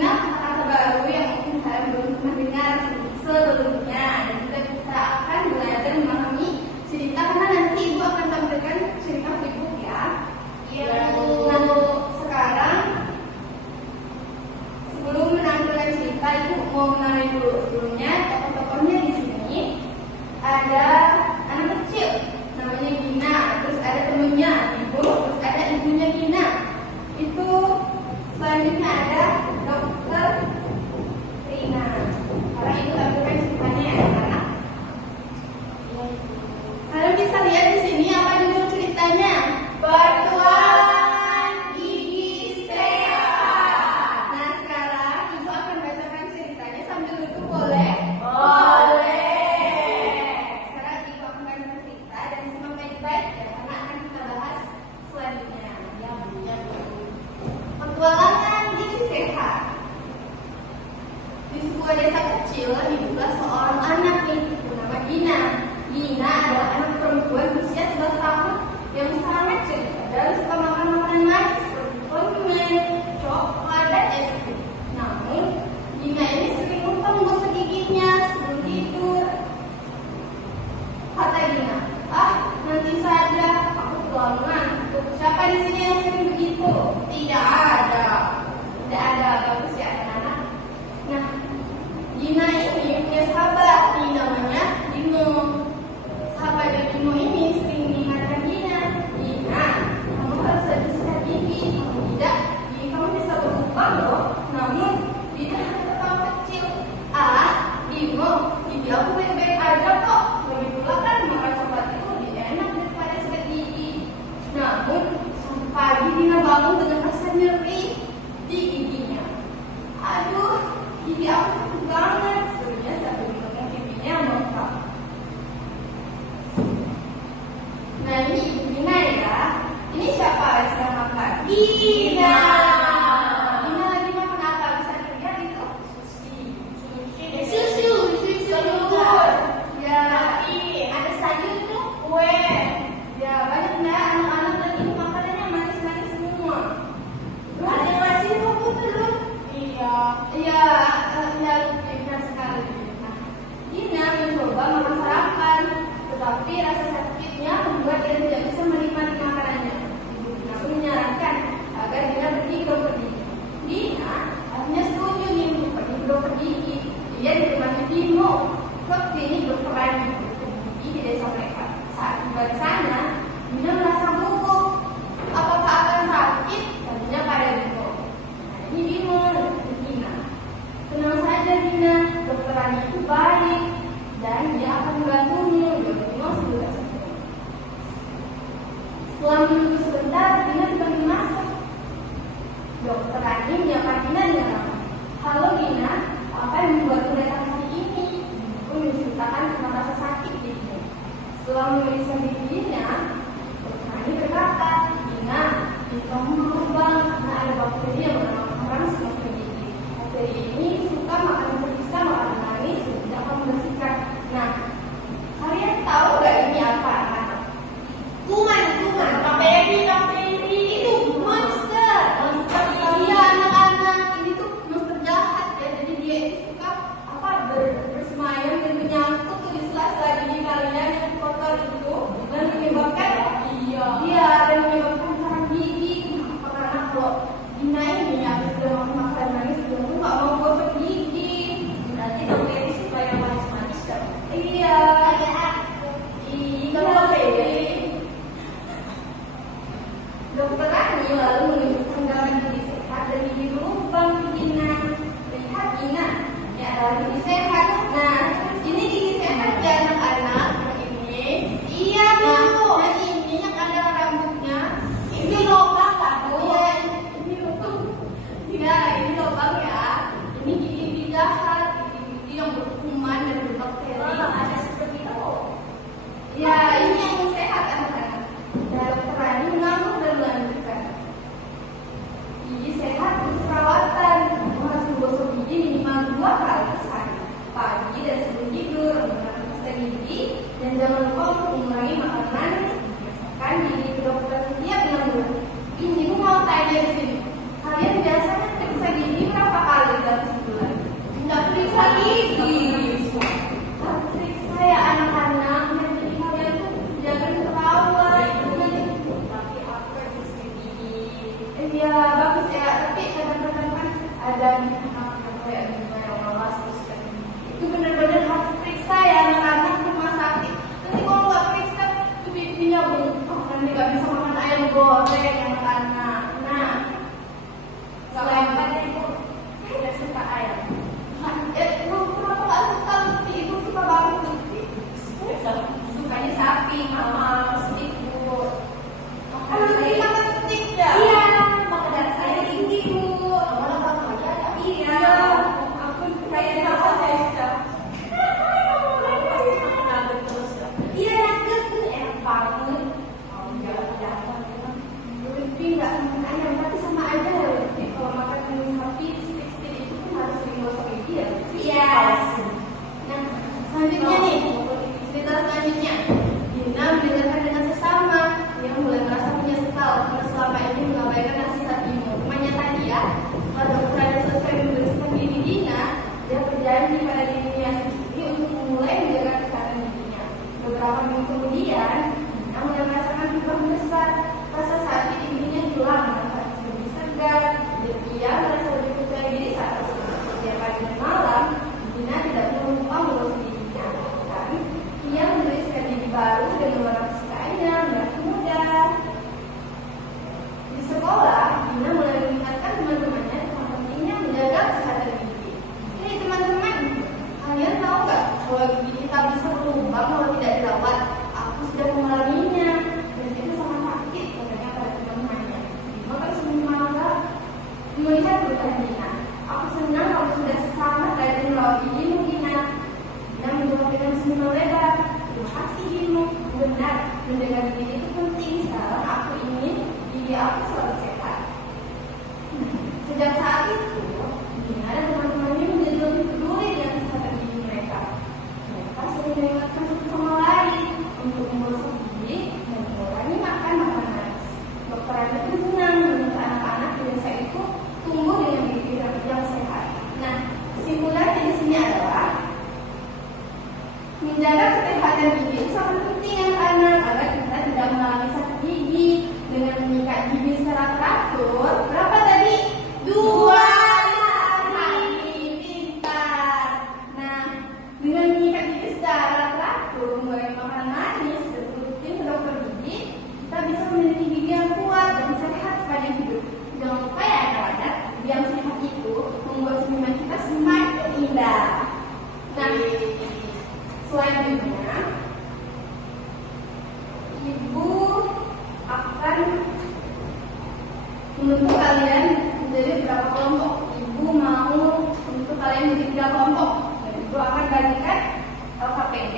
mengenal kata-kata baru yang mungkin kalian belum pernah dengar sebelumnya, dan juga kita akan belajar memahami cerita, karena nanti ibu akan tampilkan cerita ibu ya. Nah, sekarang sebelum menampilkan cerita, ibu mau mengenalin dulu. Sebelumnya tokoh-tokohnya di sini ada anak kecil namanya Gina, terus ada temennya ibu, terus ada ibunya Gina. Itu selanjutnya ada Dokter Rina. Sekarang ibu tampilkan ceritanya ya anak. Kalian bisa lihat di sini apa judul ceritanya? Bertualang Gigi Sehat. Nah, sekarang ibu akan bacakan ceritanya sambil duduk, boleh? Boleh. Sekarang ibu akan bacakan cerita dan simak baik-baik ya, karena akan kita bahas selanjutnya. Petualangan Gigi Sehat. Di sebuah desa kecil hiduplah seorang anak yang bernama Gina. Gina adalah anak perempuan berusia 11 tahun yang sangat cerdas dan suka makan makanan manis seperti permen, coklat, dan es krim. Namun, Gina ini sering lupa menggosok giginya sebelum tidur. Kata Gina, nanti saja, aku belum ngantuk. Siapa di sini yang sering begitu? Tidak ada. Tidak ada, bagus ya anak-anak. Nah, Gina ini punya sahabat, namanya Bimo. Sahabat Bimo ini sering mengingatkan Gina, kamu harus lebih sikat gigi, kalau tidak, gigi kamu bisa berlubang loh. Namun, Gina hanya tertawa kecil. Bimo, gigi aku baik-baik aja kok. Lagi pula kan makan coklat itu lebih enak daripada sikat gigi. Namun, suatu pagi Gina bangun dengan rasa nyeri di giginya. Aduh, gigi aku sakit banget. Sebenarnya sambil minum giginya yang bengkak. Nah, ini ibu Gina ya. Ini siapa yang sedang makan? Gina. Gina lagi makan apa? Bisa dilihat itu? Susu. Ya. Ada sayur tuh, kue. Ya, banyak nggak anak-anak lagi makanannya manis-manis semua. Ada yang masih rumput belum? Iya, pintar sekali. Nah, Gina mencoba makan sarapan, tetapi rasa sakitnya membuat dia tidak bisa menikmati makanannya. Ibu Gina pun menyarankan agar Gina pergi ke dokter gigi. Gina akhirnya setuju nih untuk pergi ke dokter gigi. Dia ditemani Bimo ke klinik dokter lain gigi di desa mereka. Saat tiba di sana, Gina merasa gugup. Apakah akan sakit? Tanya pada Bimo. Nah, ini Bimo dan Gina. Tenang saja Gina, dokter Rani itu baik dan dia akan membantumu. Bimo sudah sembuh. Setelah menunggu sebentar, Gina dipanggil masuk. Dokter Rani menyapa Gina dengan ramah. Halo Gina, apa yang membuatmu datang hari ini? Bimo pun menceritakan tentang rasa sakit giginya. Setelah memeriksa giginya, dokter Rani berkata, Gina, gigi kamu berlubang karena ada bakteri yang bernama Campylobacter gigi. Bakteri ini suka makanan terpisah, makanan manis, dan tidak akan membersihkan. Nah, kalian tahu gak ini apa? Kuman. Itu monster. Iya anak-anak, ini tuh monster jahat ya. Jadi dia itu suka bersemayam dan menyangkut tuh di sela-sela gigi kalian yang kotor itu, dan menyebabkan sarang gigi. Karena kalau Gina ini habis sudah makan makanan manis, dia tuh nggak mau gosok gigi. Berarti bakteri suka yang manis-manis kan? Iya. Dokter Rani lalu menunjukkan gambar gigi sehat dan gigi berlubang di Gina. Lihat Gina, ini adalah gigi sehat. Nah, ini gigi sehat ya anak-anak. Ini, iya Bu. Nah, ini yang ada rambutnya. Ini lubang lah Bu. Iya, ini lubang. Iya, ini lubang ya. Ini gigi jahat, gigi yang berkuman dan berbakteri. Ada seperti itu. Ya, ini yang sehat anak-anak. Dokter Rani mengamuk dan melanjutkan. Gigi sehat butuh perawatan. Kamu harus menggosok gigi minimal 2 kali sehari, pagi dan sebelum tidur, menggunakan pasta gigi, dan jangan lupa untuk mengurangi makanan manis. Biasakan gigi ke dokter setiap 6 bulan. Ini aku mau tanya di sini. Kalian biasanya periksa gigi berapa kali? aku kayak gimana malas terus kan. Itu benar-benar harus periksa ya anak-anak ke rumah sakit. Nanti kalau nggak periksa itu pipinya bengkak, nanti nggak bisa makan ayam goreng anak-anak. Nah, selain itu tidak suka ayam. Kenapa nggak suka seperti itu? Suka banget sukanya sapi, mama steak bu. Nanti makan steak ya? Iya, maka darah saya tinggi bu. Malah bang aja ada. Iya, aku kayak apa saya. Pasti makan nugget terus ya. Iya nugget tuh enak banget. Oh jangan. Berhenti nggak makan ayam, tapi sama aja ya. Kalau makan sapi steak itu kan harus digosok gigi ya. Iya. Nah selanjutnya nih. Cerita selanjutnya, Dina mendengarkan dengan sesama. Dia mulai merasa menyesal karena selama ini mengabaikan nasihat ibu. Temannya tadi ya, setelah dokter ada selesai membersihkan gigi Dina, dia berjanji pada dirinya sendiri untuk memulai menjaga kesehatan giginya. Beberapa minggu kemudian, Dina mulai merasakan perubahan besar. Rasa sakit di giginya hilang, nafas lebih segar, dan dia merasa lebih percaya diri saat tersebut. Setiap pagi dan malam, Dina tidak perlu lupa mengurus giginya. Ia menuliskan gigi baru dengan warna kesukaannya, merah muda. Di sekolah, Dina mulai mengingatkan teman-temannya tentang pentingnya menjaga kesehatan gigi. Ini teman-teman, kalian tahu nggak bahwa gigi kita bisa berlubang kalau tidak dirawat? Aku sudah mengalaminya, dan itu sangat sakit katanya pada teman-temannya. Dina kan semangat melihat berkah Dina. Aku senang kalau sudah sangat rajin merawat gigimu Dina. Dina menjawab dengan senyum lebar. Terima kasih Dino, benar, menjaga gigi itu penting. Sekarang aku ingin gigi aku selalu sehat. Sejak saat itu, Dina dan teman-temannya menjadi lebih peduli dengan kesehatan gigi mereka. Mereka sering mengingatkan satu sama lain untuk menggosok gigi dan mengurangi makan makanan manis. Dokter Anda pun senang meminta anak-anak di desa itu tumbuh dengan gigi yang sehat. Nah, kesimpulannya di sini adalah menjaga kesehatan gigi itu sangat penting anak-anak agar kita tidak mengalami sakit gigi dengan menyikat gigi secara teratur. Berapa tadi? 2 hari. Pintar. Nah, dengan menyikat gigi secara teratur, mengurangi makanan manis dan rutin ke dokter gigi, kita bisa memiliki gigi yang kuat dan sehat sepanjang hidup. Jangan lupa ya anak-anak, gigi yang sehat itu membuat senyuman kita semakin indah. Nah, selanjutnya, Ibu akan membentuk kalian menjadi berapa kelompok. Ibu mau untuk kalian menjadi 3 kelompok. Dan Ibu akan bagikan LKPD.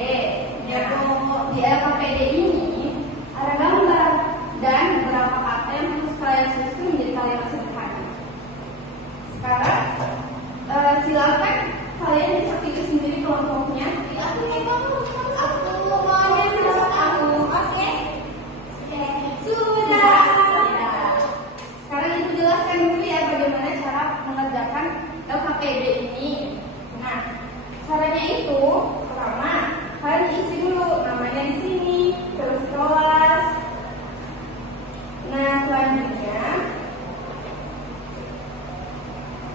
Di LKPD ini ada gambar dan beberapa kata yang harus kalian susun menjadi kalimat sederhana. Sekarang silakan kalian bisa pilih sendiri kelompoknya. Sekarang Ibu jelaskan dulu ya bagaimana cara mengerjakan LKPD ini. Nah, caranya itu pertama kalian isi dulu namanya di sini, terus kelas. Nah, selanjutnya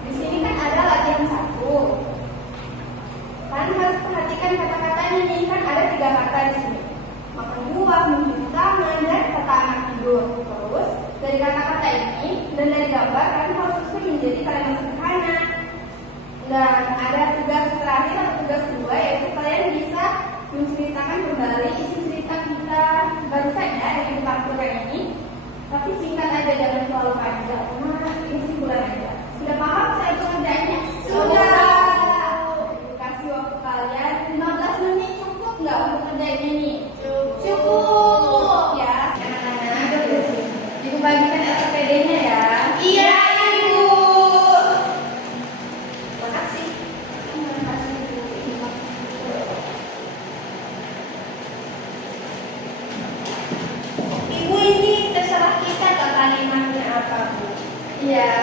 di sini kan ada latihan 1. Kalian harus perhatikan kata-katanya nih, kan ada 3 kata di sini. Makan buah, mencuci tangan, dan kata anak tidur. Terus dari kata-kata ini dan dari gambar kalian harus susun menjadi kalimat sederhana. Dan ada tugas terakhir atau tugas 2, yaitu kalian bisa menceritakan kembali isi cerita kita baru saja dari bukan ini. Tapi singkat aja, jangan terlalu panjang. Nah, ini simpulan aja. Sudah paham saya pengerjaannya? Sudah. Kasih waktu kalian 15 menit, cukup nggak untuk kerjain ini? Cukup ya. Anak-anak, Ibu bagikan LKPD-nya ya. Iya Ibu. Makasih. Ibu, ini terserah kita ke kalimatnya apa Bu? Iya.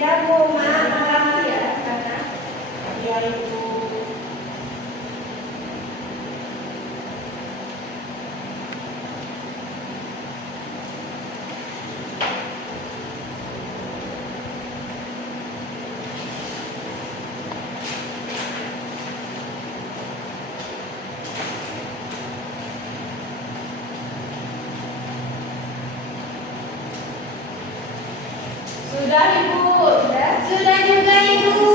Ya Bu, makasih ya karena ya Ibu. Sudah Ibu, sudah juga Ibu.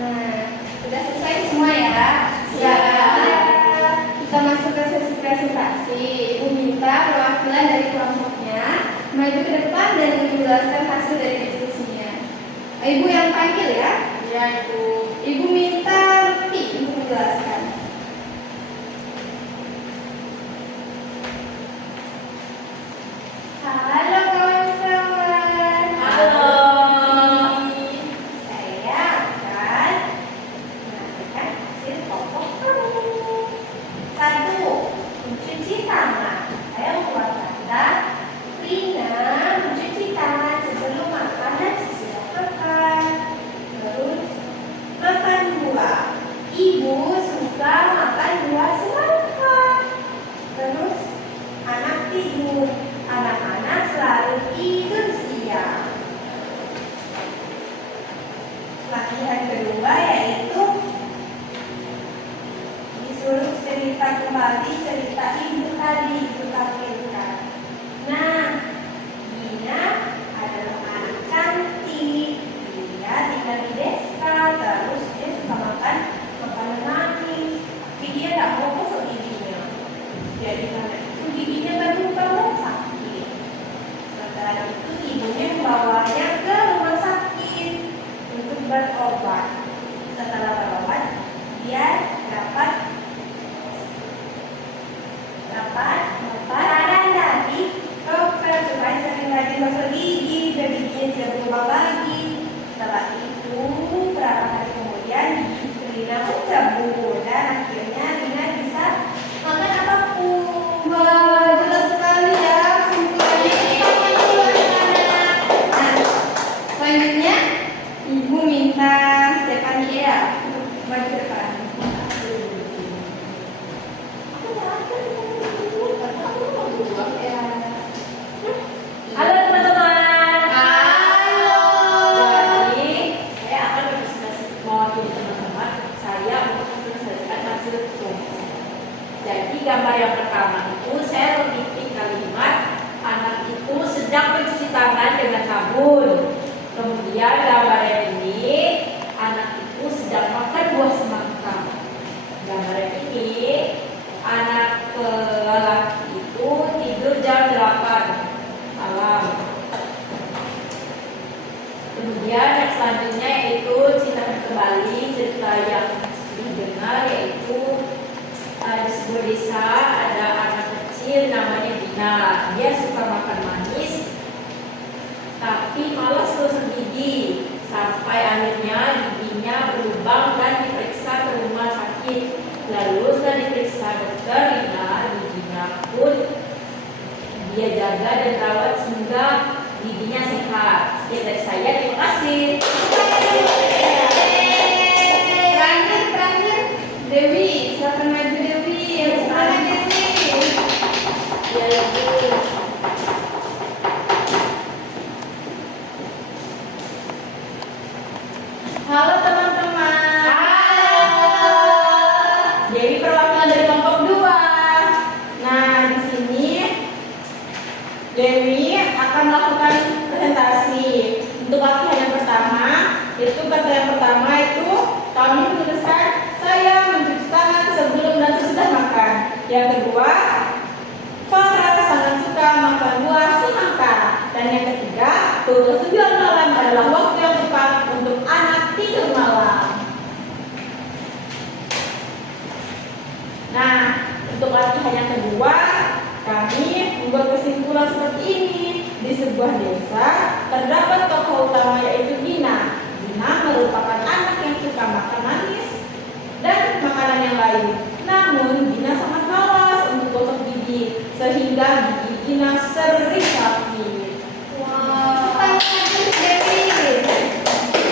Nah, sudah selesai semua ya. Sekarang kita masuk ke sesi presentasi. Ibu minta perwakilan dari kelompoknya maju ke depan dan menjelaskan hasil dari diskusinya. Ibu yang panggil ya. Ya Ibu. Ibu minta Lutfi untuk menjelaskan. Halo kawan-kawan. Halo. Saya akan menyampaikan hasil kelompok kamu. 1. Mencuci tangan. Saya membuat tanda Rina mencuci tangan sebelum makan dan sesudah makan. Terus makan buah. Ibu suka makan buah semangka. Terus anak tidur. Anak-anak selalu tidur siang. Latihan kedua yaitu disuruh cerita kembali cerita ibu tadi ibu tampilkan. Nah, Dina adalah anak cantik. Dia tinggal di desa, terus dia suka makan makanan manis. Tapi dia tidak mau gosok giginya. Jadi karena itu giginya berlubang dan sakit. Setelah itu ibunya membawanya ke rumah sakit untuk berobat. Setelah berobat, dia dapat saran dari dokter supaya sering rajin gosok gigi dan giginya tidak berlubang lagi. Setelah itu berapa hari kemudian gigi Rina mencabut dan akhirnya Rina bisa makan apapun. Wah, jelas sekali ya kesimpulannya. Nah, selanjutnya Ibu minta Stefania untuk maju ke depan. Halo teman-teman. Halo. Jadi saya akan mewakili teman-teman saya untuk mempresentasikan hasil kelompok saya. Jadi gambar yang pertama itu saya menitik kalimat anak itu sedang mencuci tangan dengan sabun. Kemudian gambar yang ini anak itu sedang makan buah semangka. Gambar yang ini anak lelaki itu tidur jam 8 malam. Kemudian yang selanjutnya yaitu ceritakan kembali cerita yang didengar, yaitu di sebuah desa ada anak kecil namanya Dina. Dia suka makan manis tapi malas gosok gigi sampai akhirnya giginya berlubang dan diperiksa ke rumah sakit. Lalu setelah diperiksa dokter Dina, giginya pun dia jaga dan rawat sehingga giginya sehat. Sekian dari saya, terima kasih. Terakhir Dewi, silakan maju Dewi. Silakan Dewi. Ya, Ibu. Halo teman-teman. Halo. Dewi perwakilan dari kelompok 2. Nah, di sini Dewi akan melakukan presentasi. Untuk latihan yang pertama, kata yang pertama itu kami menuliskan saya mencuci tangan sebelum dan sesudah makan. Yang kedua, Farah sangat suka makan buah semangka. Dan yang ketiga, pukul 9 malam adalah waktu yang tepat untuk anak tidur malam. Nah, untuk latihan yang kedua, kami membuat kesimpulan seperti ini. Di sebuah desa terdapat tokoh utama yaitu Dina. Dina merupakan anak yang suka makan manis dan makanan yang lain. Namun Dina sangat malas untuk gosok gigi sehingga mencegah gigi Gina sering sakit. Wow. Lanjut Dewi.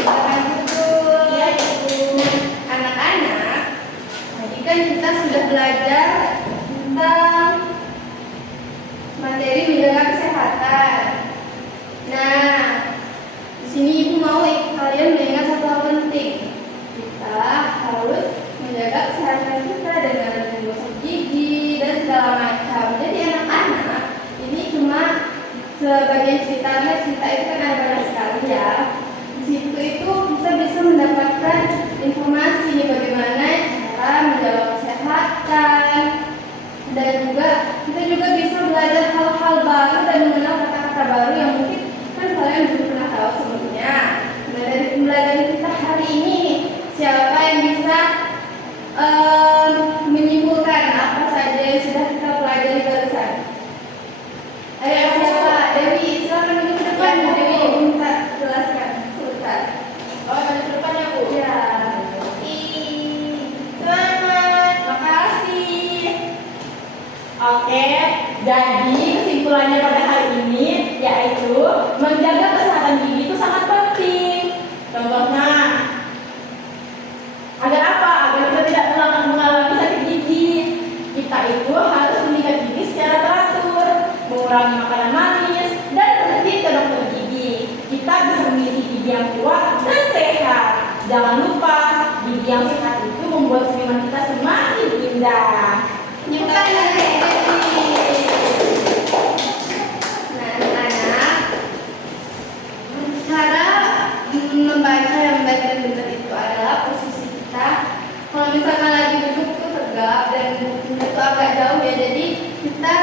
Lanjut. Iya, Ibu. Anak-anak, tadi kan kita sudah belajar tentang materi menjaga kesehatan. Nah, di sini Ibu mau kalian mengingat satu hal penting. Kita harus menjaga kesehatan kita dengan menggosok gigi dan segala macam. Jadi anak-anak, ini cuma sebagian ceritanya, cerita itu kan ada banyak sekali ya. Di situ itu kita bisa mendapatkan informasi bagaimana cara menjaga kesehatan, dan juga kita juga bisa belajar hal-hal baru dan mengenal kata-kata baru yang mungkin kan kalian belum pernah tahu sebelumnya. Nah, dari pembelajaran kita hari ini, siapa yang bisa menyimpulkan apa saja yang sudah kita pelajari barusan? Ayo siapa? Dewi, silakan maju ke depan. Ya, Bu. Dewi, Ibu minta jelaskan sebentar. Oh, maju ke depan ya, Bu. Ya. Selamat, makasih. Oke, jadi kesimpulannya pada hari ini yaitu menjaga kesehatan gigi itu sangat penting. Contohnya, agar apa? Agar kita tidak mengalami sakit gigi. Kita itu harus menyikat gigi secara teratur, mengurangi makanan manis, dan berhenti ke dokter gigi. Kita bisa memiliki gigi yang kuat dan sehat. Jangan lupa, gigi yang sehat itu membuat senyuman kita semakin indah. Nyembuhkan Dewi. Nah, anak-anak, cara membaca yang baik dan benar itu adalah posisi kita. Kalau misalkan lagi duduk tuh tegak dan bukunya itu agak jauh ya, jadi kita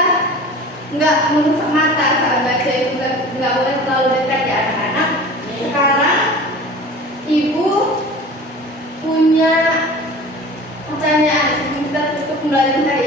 nggak menutup mata saat baca itu, nggak boleh terlalu dekat ya anak-anak. Sekarang Ibu punya pertanyaan sebelum kita tutup pembelajaran hari